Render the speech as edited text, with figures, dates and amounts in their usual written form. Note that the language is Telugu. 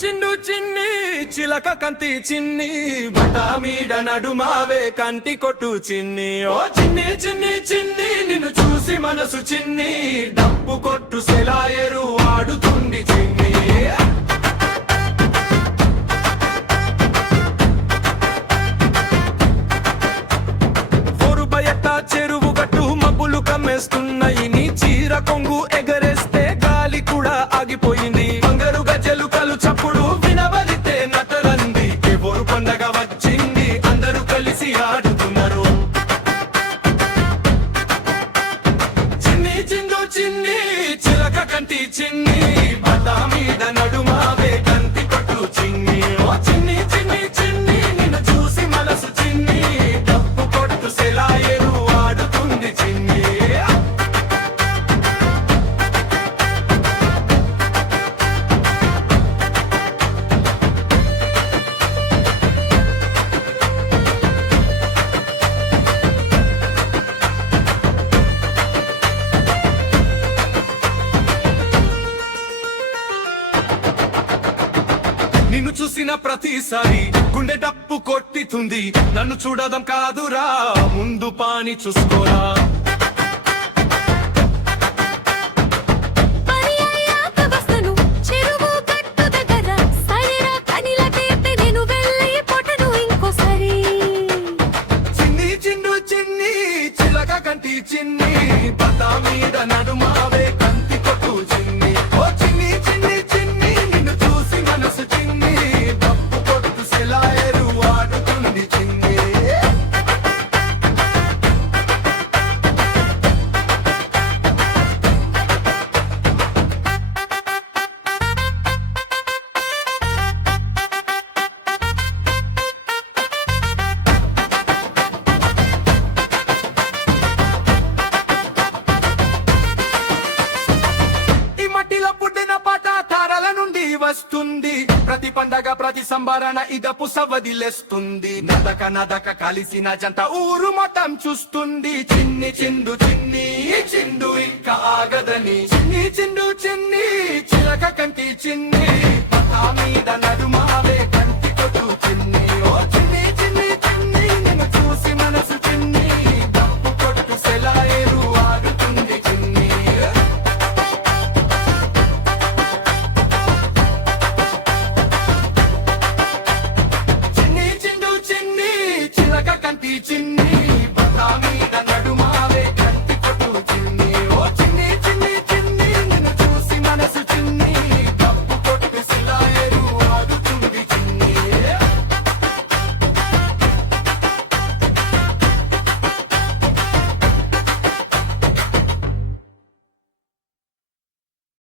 చిండు చిన్ని చిలక కంతి చిన్ని బటామీడ నడుమావే కంటి కొట్టు చిన్ని ఓ చిన్ని చిన్ని చిన్ని నిన్ను చూసి మనసు చిన్ని డప్పు కొట్టు సెలాయరు ఆడుతుంది చిన్ని బయట చెరువు గట్టు మబ్బులు కమ్మేస్తున్నాయి నీ చీర కొంగు ఎగరేస్తే గాలి కూడా ఆగిపోయింది బంగారు గజలు కలు చప్పుడు వినబడితే నటరంది ఎవరు పండగ వచ్చింది అందరూ కలిసి ఆడుతున్నారు చిన్ని చిందు చిన్ని చిలక కంటి చిన్ని బతా మీద నడుమావే కంటి కొట్టు చిన్ని ఓ చిన్ని చిన్ని చిన్ని నిన్ను చూసి మనసు చిన్ని డప్పు కొట్టు సెలాయరు ఆడుతుంది చిన్ని నిన్ను చూసిన ప్రతిసారి గుండె డప్పు కొట్టితుంది నన్ను చూడడం కాదురా ముందు పాని చూసుకోరా చిన్ని చిండు చిన్ని చిలక కంటి చిన్ని బతా మీద నడుమావే కంటి కొట్టు చిన్ని ఓ చిన్ని చిన్ని చిన్ని నిన్ను చూసి మనసు చిన్ని డప్పు కొట్టు సెలాయరు ఆడుతుంది చిన్ని వస్తుంది ప్రతి పండగ ప్రతి సంబరణ ఇదపు సవదిలేస్తుంది నదక నదక కలిసిన జంట ఊరు మొత్తం చూస్తుంది చిన్ని చిందు చిన్ని చిందు ఇంకా ఆగదని చిన్ని చిందు చిన్ని చిలక కంటి చిన్ని పతా మీద నడుమావే కంటి కొట్టు చిన్ని ఓ చిన్ని చిన్ని చిన్ని నిన్ను చూసి మన